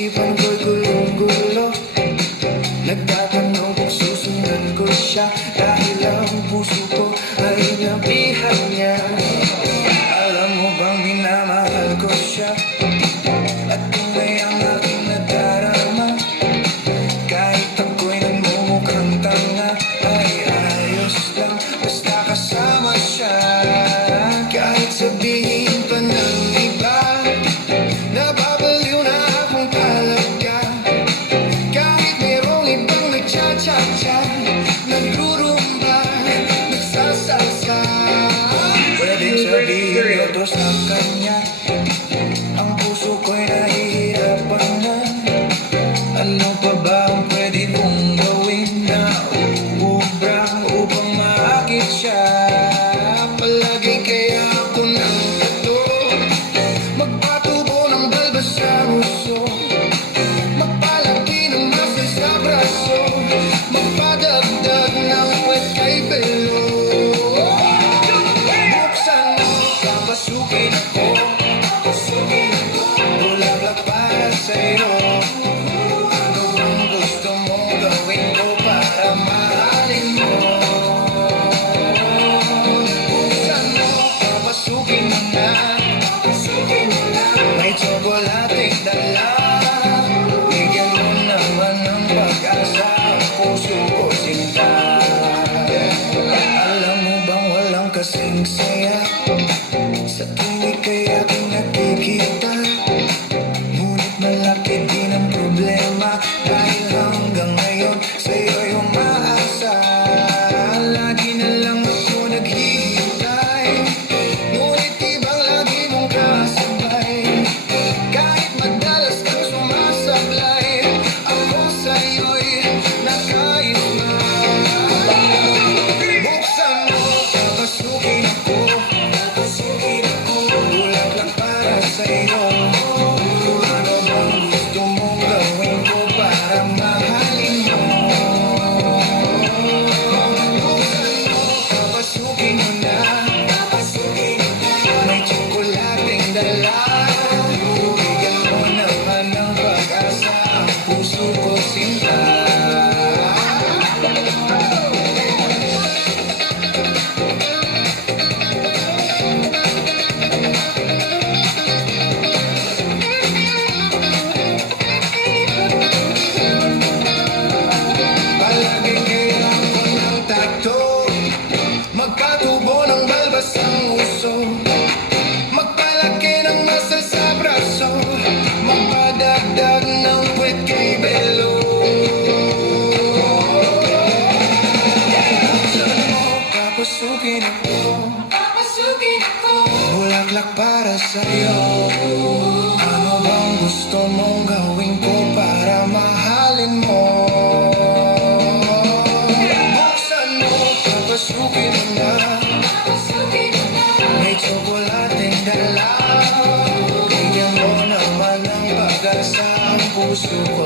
Isipan ko'y gulong-gulo, nagtatanong kung susundan ko siya, dahil ang puso ko ay nabihan niya. Alam mo bang minamahal ko siya, at tunay ang aking nadarama. Kahit ako'y nagmumukhang tanga, ay ayos lang basta kasama siya. Kahit sabihin pa ng iba, nababaliw na akong talaga. Kahit merong ibang nagcha-cha-cha, nagrurumba, nagsasalsa, pwedeng sabihin ko to sa kanya. Ang puso ko'y nahihirapan na. Ano pa ba ang pwede kong gawin na uubra upang maakit siya? Palagi kaya ako ng tato, magpatubo ng balbas sa uso, magpalaki ng muscle sa braso, magpadagdag ng wet kay belo. Buksan mo, papasukin ako, bulaklak para sa'yo. Ano bang gusto mo gawin ko para mahalin mo? Buksan mo, papasukin mo na, may tsokolating dala. Bigyan mo naman ng pag-asa ang puso ko, sinta. Alam mo bang walang kasing saya sa tuwing ika'y aking nakikita? Ngunit malaki din ang problema, dahil hanggang ngayon sa'yo'y umaasa. Lagi na lang ako naghihintay, ngunit ibang lagi mong kasabay. Kahit madalas kang sumasablay, ako sa'yo'y nakaismay. Buksan mo, papasukin ako, bulaklak para sa'yo. Ano bang gusto mong gawin ko para mahalin mo? Buksan mo, papasukin mo na, may tsokolating dala. Bigyan mo naman ng pag-asa ang puso ko, sinta. Palagi kaya ako ng tato, magkatubo ng balbas ang uso, magpalaki ng muscle sa braso, magpadagdag ng puwet kay belo. Buksan mo, papasukin ako, bulaklak para sa'yo. Ano bang gusto mong gawin ko para mahalin mo? Buksan mo, papasukin mo na, may tsokolating dala. Bigyan mo naman ng pag-asa ang puso ko,